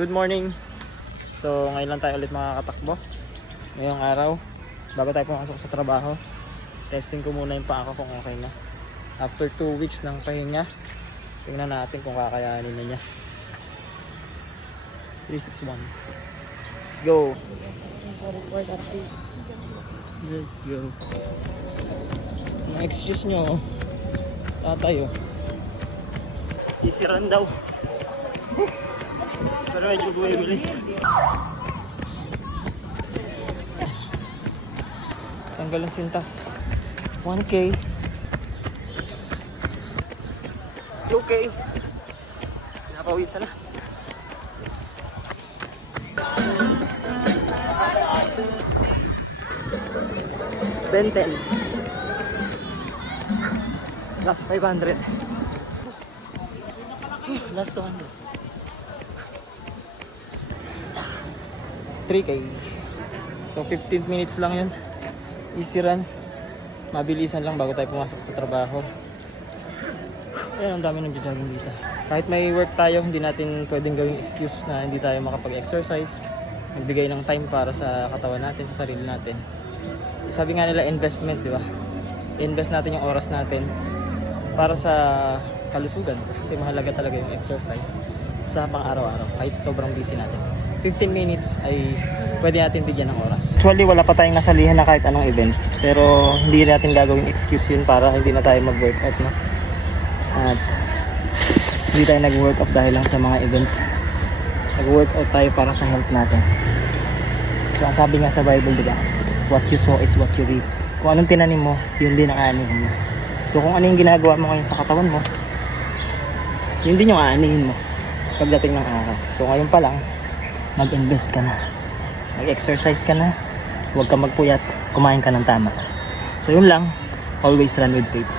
Good morning. So ngayon lang tayo ulit makakatakbo ngayong araw bago tayo pumasok sa trabaho. Testing ko muna yung paa ko kung okay na. After 2 weeks ng pahinga, tingnan natin kung kakayanin na niya. 361. Let's go. Let's go. Na-excuse nyo, tatay oh. Easy run daw. Pero medyo buwibilis. Tanggal ang sintas. 1K. 2K. Napawisan na. Benten. Last 500. Last 200. 3K. So 15 minutes lang yun. Easy run. Mabilisan lang bago tayo pumasok sa trabaho. Ayan, ang dami ng jogging dito. Kahit may work tayo, hindi natin pwedeng gawing excuse na hindi tayo makapag-exercise. Magbigay ng time para sa katawan natin, sa sarili natin. Sabi nga nila investment, di ba? Invest natin yung oras natin para sa kalusugan. Kasi mahalaga talaga yung exercise sa pang-araw-araw kahit sobrang busy natin. 15 minutes ay pwede natin bigyan ng oras. Actually wala pa tayong nasalihan na kahit anong event, pero hindi natin gagawing excuse yun para hindi na tayo mag-workout, no? At hindi tayo nag-workout dahil lang sa mga event. Nag-workout tayo para sa health natin. So ang sabi nga sa Bible, diba? What you sow is what you reap. Kung anong tinanim mo, yun din ang aanihin mo. So kung ano yung ginagawa mo ngayon sa katawan mo, yun din yung aanihin mo pagdating ng araw. So ngayon pa lang, mag-invest ka na, mag-exercise ka na, huwag ka magpuyat, kumain ka ng tama. So yun lang, always run with faith.